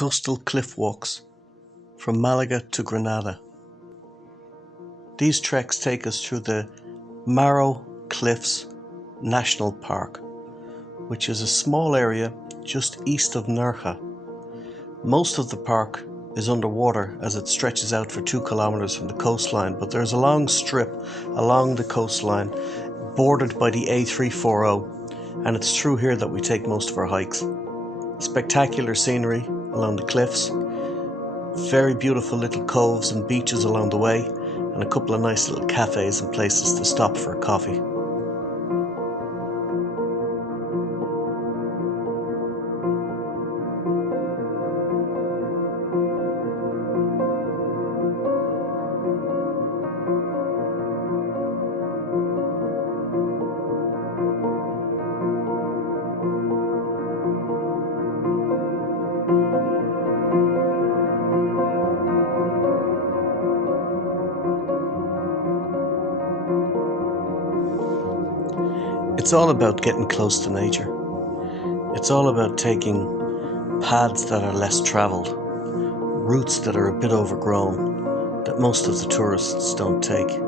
coastal cliff walks from Malaga to Granada. These treks take us through the Marrow Cliffs National Park, which is a small area just east of Nerja. Most of the park is underwater as it stretches out for 2 kilometers from the coastline, but there's a long strip along the coastline bordered by the A340, and it's through here that we take most of our hikes. Spectacular scenery along the cliffs, very beautiful little coves and beaches along the way, and a couple of nice little cafes and places to stop for a coffee. It's all about getting close to nature. It's all about taking paths that are less travelled, routes that are a bit overgrown, that most of the tourists don't take.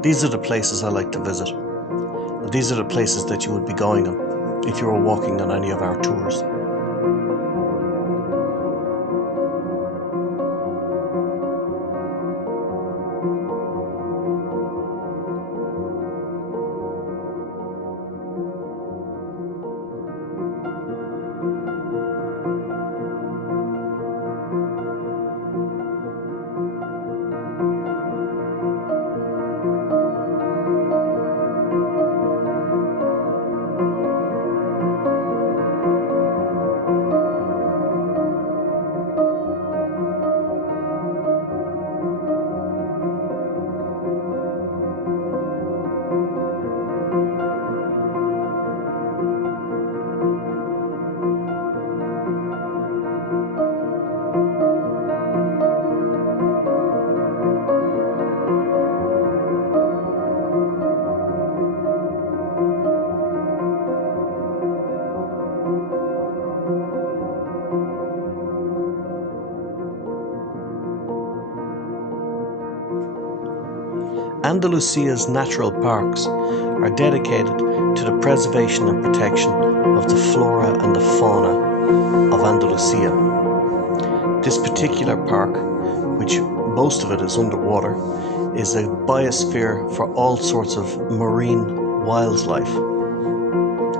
These are the places I like to visit. And these are the places that you would be going on if you were walking on any of our tours. Andalusia's natural parks are dedicated to the preservation and protection of the flora and the fauna of Andalusia. This particular park, which most of it is underwater, is a biosphere for all sorts of marine wildlife.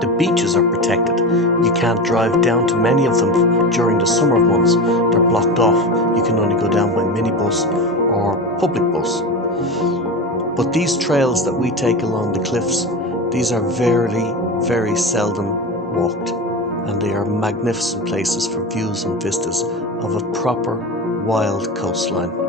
The beaches are protected. You can't drive down to many of them during the summer months. They're blocked off. You can only go down by minibus or public bus. But these trails that we take along the cliffs, these are very seldom walked, and they are magnificent places for views and vistas of a proper wild coastline.